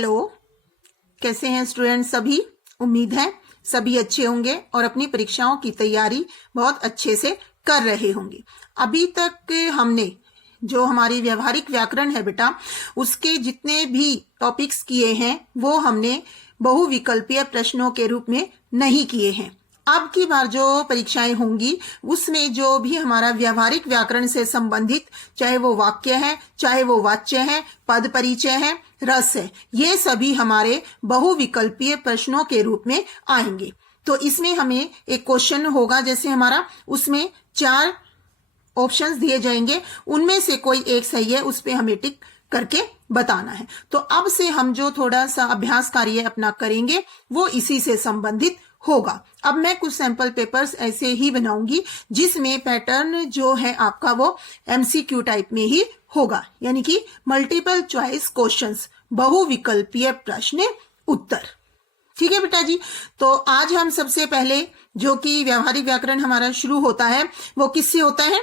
Hello, कैसे हैं student सभी। उम्मीद है सभी अच्छे होंगे और अपनी परीक्षाओं की तैयारी बहुत अच्छे से कर रहे होंगे। अभी तक हमने जो हमारी व्यवहारिक व्याकरण है बेटा, उसके जितने भी टॉपिक्स किए हैं वो हमने बहुविकल्पीय प्रश्नों के रूप में नहीं किए हैं। अब की बार जो परीक्षाएं होंगी उसमें जो भी हमारा व्यवहारिक व्याकरण से संबंधित, चाहे वो वाक्य है, चाहे वो वाच्य है, पद परिचय है, रस है, ये सभी हमारे बहुविकल्पीय प्रश्नों के रूप में आएंगे। तो इसमें हमें एक क्वेश्चन होगा, जैसे हमारा उसमें 4 ऑप्शंस दिए जाएंगे, उनमें से कोई एक सही है, उस पे हमें टिक करके बताना है। तो अब से हम जो थोड़ा सा अभ्यास कार्य अपना करेंगे वो इसी से संबंधित होगा। अब मैं कुछ सैंपल पेपर्स ऐसे ही बनाऊंगी जिसमें पैटर्न जो है आपका वो एमसीक्यू टाइप में ही होगा, यानी कि मल्टीपल चॉइस क्वेश्चंस, बहुविकल्पीय प्रश्न उत्तर। ठीक है बेटा जी। तो आज हम सबसे पहले जो कि व्यवहारिक व्याकरण हमारा शुरू होता है वो किससे होता है?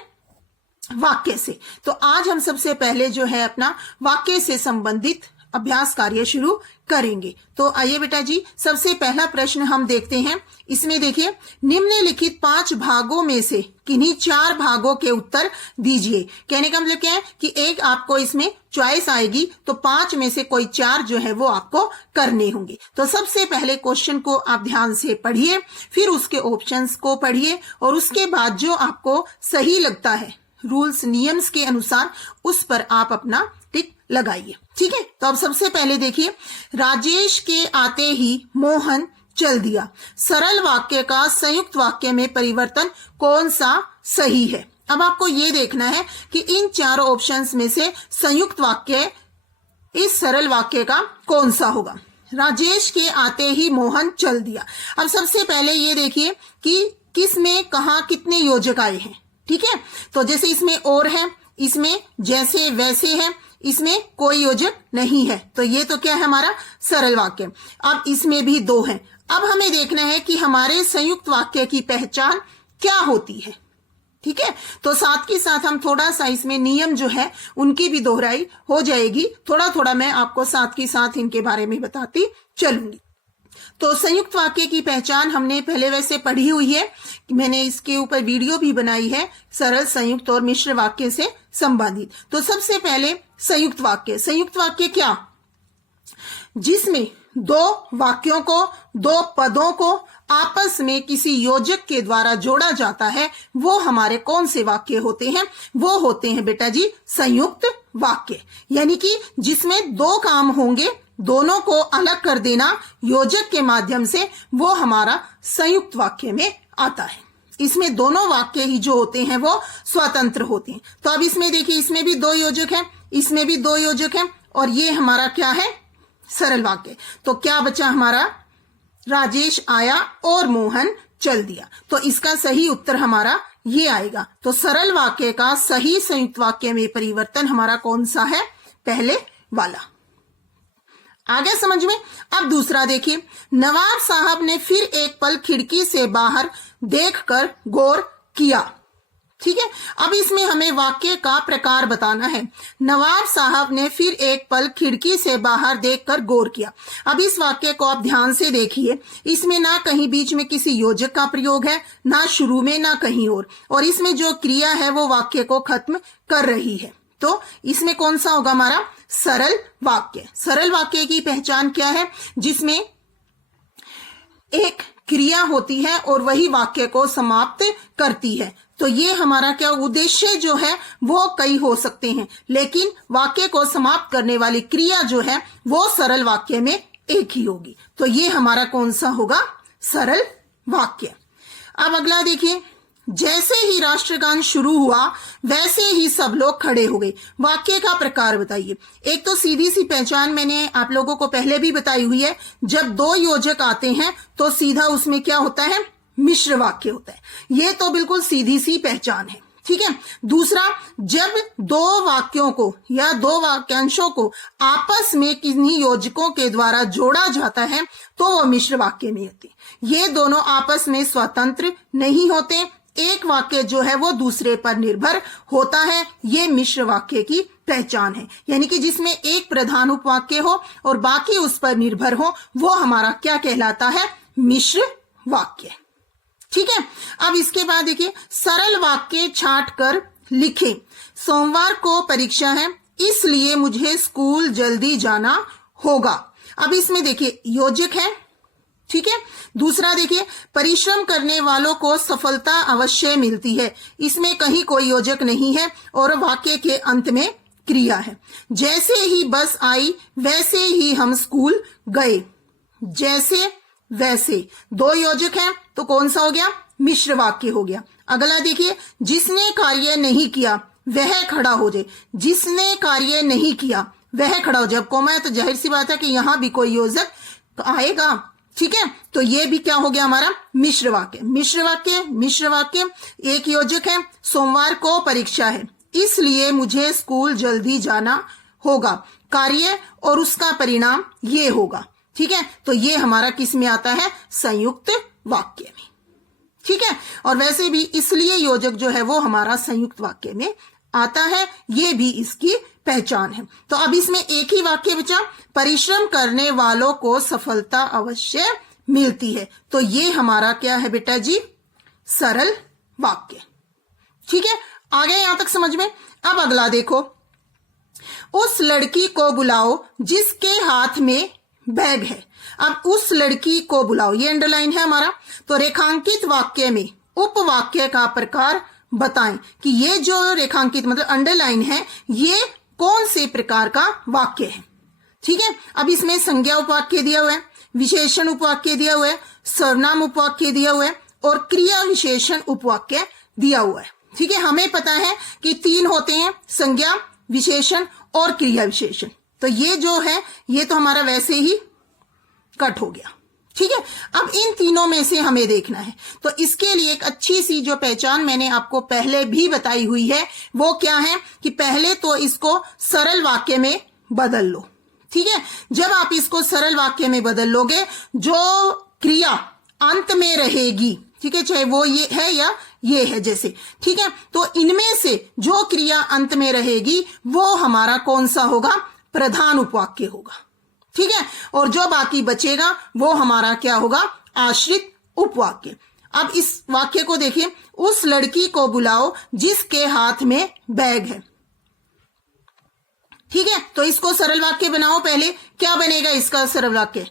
वाक्य से। तो आज हम सबसे पहले जो है अपना वाक्य से संबंधित अभ्यास कार्य शुरू करेंगे। तो आइए बेटा जी, सबसे पहला प्रश्न हम देखते हैं। इसमें देखिए, निम्नलिखित 5 भागों में से किन्हीं 4 भागों के उत्तर दीजिए। कहने का मतलब क्या है कि एक आपको इसमें चॉइस आएगी, तो 5 में से कोई 4 जो है वो आपको करने होंगे। तो सबसे पहले क्वेश्चन को आप ध्यान से पढ़िए, फिर उसके ऑप्शंस को पढ़िए और उसके बाद जो आपको सही लगता है रूल्स नियम्स के अनुसार उस पर आप अपना टिक लगाइए। ठीक है। तो अब सबसे पहले देखिए, राजेश के आते ही मोहन चल दिया। सरल वाक्य का संयुक्त वाक्य में परिवर्तन कौन सा सही है? अब आपको ये देखना है कि इन 4 ऑप्शंस में से संयुक्त वाक्य इस सरल वाक्य का कौन सा होगा। राजेश के आते ही मोहन चल दिया। अब सबसे पहले ये देखिए कि किस में कहां कितने योजक आए हैं। ठीक है। तो जैसे इसमें और है, इसमें जैसे वैसे है, इसमें कोई योजक नहीं है, तो ये तो क्या है हमारा सरल वाक्य। अब इसमें भी 2 हैं। अब हमें देखना है कि हमारे संयुक्त वाक्य की पहचान क्या होती है। ठीक है। तो साथ के साथ हम थोड़ा सा इसमें नियम जो है उनकी भी दोहराई हो जाएगी। थोड़ा थोड़ा मैं आपको साथ के साथ इनके बारे में बताती चलूंगी। तो संयुक्त वाक्य की पहचान हमने पहले वैसे पढ़ी हुई है, मैंने इसके ऊपर वीडियो भी बनाई है, सरल, संयुक्त और मिश्र वाक्य से संबंधित। तो सबसे पहले संयुक्त वाक्य। संयुक्त वाक्य क्या? जिसमें 2 वाक्यों को, 2 पदों को आपस में किसी योजक के द्वारा जोड़ा जाता है, वो हमारे कौन से वाक्य होते हैं? वो होते हैं बेटा जी संयुक्त वाक्य। यानी कि जिसमें 2 काम होंगे, दोनों को अलग कर देना योजक के माध्यम से, वो हमारा संयुक्त वाक्य में आता है। इसमें दोनों वाक्य ही जो होते हैं वो स्वतंत्र होते हैं। तो अब इसमें देखिए, इसमें भी 2 योजक हैं, इसमें भी 2 योजक हैं, और ये हमारा क्या है? सरल वाक्य। तो क्या बचा हमारा? राजेश आया और मोहन चल दिया। तो इसका सही उत्तर हमारा ये आएगा। तो सरल वाक्य का सही संयुक्त वाक्य में परिवर्तन हमारा कौन सा है? पहले वाला। आ गया समझ में? अब दूसरा देखिए, नवाब साहब ने फिर एक पल खिड़की से बाहर देखकर गौर किया। ठीक है। अब इसमें हमें वाक्य का प्रकार बताना है। नवाब साहब ने फिर एक पल खिड़की से बाहर देखकर गौर किया। अब इस वाक्य को आप ध्यान से देखिए, इसमें ना कहीं बीच में किसी योजक का प्रयोग है, ना शुरू में, ना कहीं और इसमें जो क्रिया है वो वाक्य को खत्म कर रही है। तो इसमें कौन सा होगा हमारा? सरल वाक्य। सरल वाक्य की पहचान क्या है? जिसमें एक क्रिया होती है और वही वाक्य को समाप्त करती है। तो ये हमारा क्या उद्देश्य जो है वो कई हो सकते हैं, लेकिन वाक्य को समाप्त करने वाली क्रिया जो है वो सरल वाक्य में एक ही होगी। तो ये हमारा कौन सा होगा? सरल वाक्य। अब अगला देखिए, जैसे ही राष्ट्रगान शुरू हुआ वैसे ही सब लोग खड़े हो गए। वाक्य का प्रकार बताइए। एक तो सीधी सी पहचान मैंने आप लोगों को पहले भी बताई हुई है, जब 2 योजक आते हैं तो सीधा उसमें क्या होता है? मिश्र वाक्य होता है। ये तो बिल्कुल सीधी सी पहचान है। ठीक है। दूसरा, जब 2 वाक्यों को या 2 वाक्यांशों को आपस में किन्हीं योजकों के द्वारा जोड़ा जाता है तो वो मिश्र वाक्य में होते हैं। ये दोनों आपस में स्वतंत्र नहीं होते, एक वाक्य जो है वो दूसरे पर निर्भर होता है, ये मिश्र वाक्य की पहचान है। यानी कि जिसमें एक प्रधान उपवाक्य हो और बाकी उस पर निर्भर हो, वो हमारा क्या कहलाता है? मिश्र वाक्य। ठीक है। अब इसके बाद देखिए, सरल वाक्य छांट कर लिखें। सोमवार को परीक्षा है, इसलिए मुझे स्कूल जल्दी जाना होगा। अब इसमें देखिए योजक है, ठीक है। दूसरा देखिए, परिश्रम करने वालों को सफलता अवश्य मिलती है, इसमें कहीं कोई योजक नहीं है और वाक्य के अंत में क्रिया है। जैसे ही बस आई वैसे ही हम स्कूल गए। जैसे वैसे, दो योजक हैं तो कौन सा हो गया? मिश्र वाक्य हो गया। अगला देखिए, जिसने कार्य नहीं किया वह खड़ा हो जाए। जिसने कार्य नहीं किया वह खड़ा हो जाए। अब कोमा है तो जाहिर सी बात है कि यहां भी कोई योजक तो आएगा, ठीक है। तो ये भी क्या हो गया हमारा? मिश्र वाक्य। मिश्र वाक्य, मिश्र वाक्य, एक योजक है, सोमवार को परीक्षा है, इसलिए मुझे स्कूल जल्दी जाना होगा। कार्य और उसका परिणाम ये होगा, ठीक है। तो ये हमारा किस में आता है? संयुक्त वाक्य में, ठीक है। और वैसे भी इसलिए योजक जो है वो हमारा संयुक्त वाक्य में आता है, ये भी इसकी पहचान है। तो अब इसमें एक ही वाक्य बचा, परिश्रम करने वालों को सफलता अवश्य मिलती है। तो ये हमारा क्या है बेटा जी? सरल वाक्य, ठीक है। आ गया यहां तक समझ में? अब अगला देखो, उस लड़की को बुलाओ जिसके हाथ में बैग है। अब उस लड़की को बुलाओ, ये अंडरलाइन है हमारा। तो रेखांकित वाक्य में उपवाक्य का प्रकार बताएं कि ये जो रेखांकित मतलब अंडरलाइन है, ये कौन से प्रकार का वाक्य है, ठीक है। अब इसमें संज्ञा उपवाक्य दिया हुआ है, विशेषण उपवाक्य दिया हुआ है, सर्वनाम उपवाक्य दिया हुआ है और क्रिया विशेषण उपवाक्य दिया हुआ है, ठीक है। हमें पता है कि तीन होते हैं, संज्ञा, विशेषण और क्रिया विशेषण। तो ये जो है ये तो हमारा वैसे ही कट हो गया, ठीक है। अब इन तीनों में से हमें देखना है। तो इसके लिए एक अच्छी सी जो पहचान मैंने आपको पहले भी बताई हुई है वो क्या है कि पहले तो इसको सरल वाक्य में बदल लो, ठीक है। जब आप इसको सरल वाक्य में बदल लोगे, जो क्रिया अंत में रहेगी, ठीक है, चाहे वो ये है या ये है जैसे, ठीक है, तो इनमें से जो क्रिया अंत में रहेगी वो हमारा कौन सा होगा? प्रधान उपवाक्य होगा, ठीक है। और जो बाकी बचेगा वो हमारा क्या होगा? आश्रित उपवाक्य। अब इस वाक्य को देखिए, उस लड़की को बुलाओ जिसके हाथ में बैग है, ठीक है। तो इसको सरल वाक्य बनाओ। पहले क्या बनेगा इसका सरल वाक्य?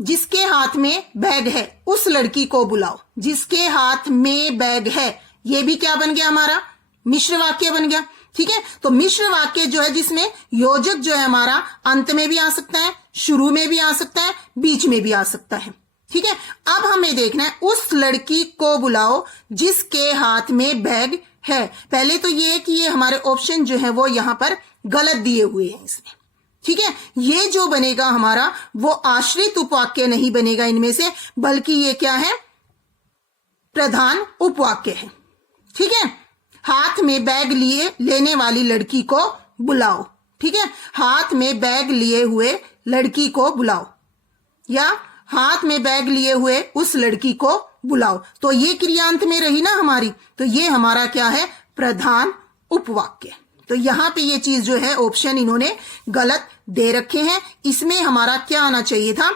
जिसके हाथ में बैग है, उस लड़की को बुलाओ जिसके हाथ में बैग है, ये भी क्या बन गया हमारा? मिश्र वाक्य बन गया, ठीक है। तो मिश्र वाक्य जो है जिसमें योजक जो है हमारा अंत में भी आ सकता है, शुरू में भी आ सकता है, बीच में भी आ सकता है, ठीक है। अब हमें देखना है, उस लड़की को बुलाओ जिसके हाथ में बैग है। पहले तो ये है कि ये हमारे ऑप्शन जो है वो यहां पर गलत दिए हुए हैं इसमें, ठीक है। ये जो बनेगा हमारा वो आश्रित उपवाक्य नहीं बनेगा इनमें से, बल्कि ये क्या है? प्रधान उपवाक्य है, ठीक है। हाथ में बैग लिए लेने वाली लड़की को बुलाओ, ठीक है। हाथ में बैग लिए हुए लड़की को बुलाओ या हाथ में बैग लिए हुए उस लड़की को बुलाओ। तो ये क्रियांत में रही ना हमारी, तो ये हमारा क्या है? प्रधान उपवाक्य। तो यहां पे ये चीज जो है ऑप्शन इन्होंने गलत दे रखे हैं, इसमें हमारा क्या आना चाहिए था?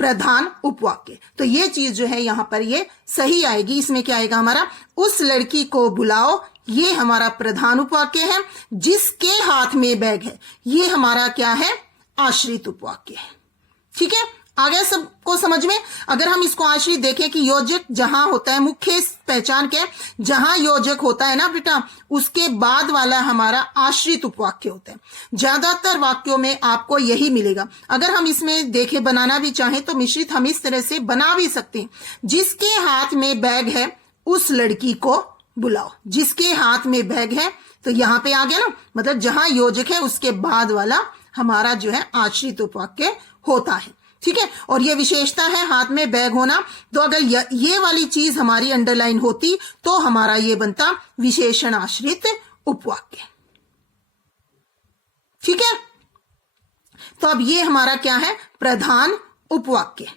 प्रधान उपवाक्य। तो ये चीज जो है यहां पर ये सही आएगी। इसमें क्या आएगा हमारा? उस लड़की को बुलाओ, ये हमारा प्रधान उपवाक्य है। जिसके हाथ में बैग है, ये हमारा क्या है? आश्रित उपवाक्य है, ठीक है। आ गया सबको समझ में? अगर हम इसको आश्रित देखें कि योजक जहां होता है, मुख्य पहचान क्या है? जहां योजक होता है ना बेटा, उसके बाद वाला हमारा आश्रित उपवाक्य होता है। ज्यादातर वाक्यों में आपको यही मिलेगा। अगर हम इसमें देखें, बनाना भी चाहें तो मिश्रित हम इस तरह से बना भी सकते हैं। जिसके हाथ में बैग है उस लड़की को बुलाओ। जिसके हाथ में बैग है, तो यहां पे आ गया ना, मतलब जहां योजक है उसके बाद वाला हमारा जो है आश्रित उपवाक्य होता है, ठीक है। और ये विशेषता है हाथ में बैग होना। तो अगर ये वाली चीज हमारी अंडरलाइन होती तो हमारा ये बनता विशेषण आश्रित उपवाक्य, ठीक है। तो अब ये हमारा क्या है? प्रधान उपवाक्य,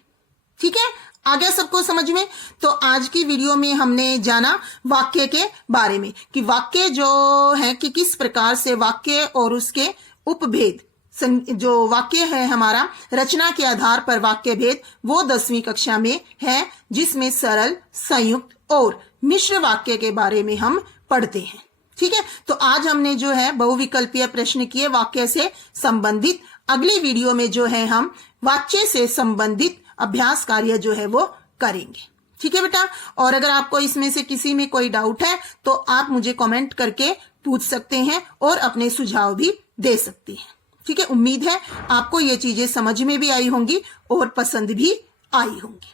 ठीक है। आ गया सबको समझ में? तो आज की वीडियो में हमने जाना वाक्य के बारे में कि वाक्य जो है कि किस प्रकार से वाक्य और उसके उपभेद, जो वाक्य है हमारा रचना के आधार पर वाक्य भेद, वो 10वीं कक्षा में है, जिसमें सरल, संयुक्त और मिश्र वाक्य के बारे में हम पढ़ते हैं। ठीक है, तो आज हमने जो है बहुविकल्पीय प्रश्न किए वाक्य से संबंधित। अगली वीडियो में जो है हम वाक्य से संबंधित अभ्यास कार्य जो है वो करेंगे। ठीक है बेटा, और अगर आपको इसमें से किसी में कोई डाउट है तो आप मुझे कमेंट करके पूछ सकते हैं और अपने सुझाव भी दे सकती हैं। ठीक है, उम्मीद है आपको ये चीजें समझ में भी आई होंगी और पसंद भी आई होंगी।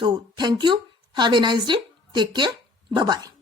तो thank you, have a nice day, take care, bye bye.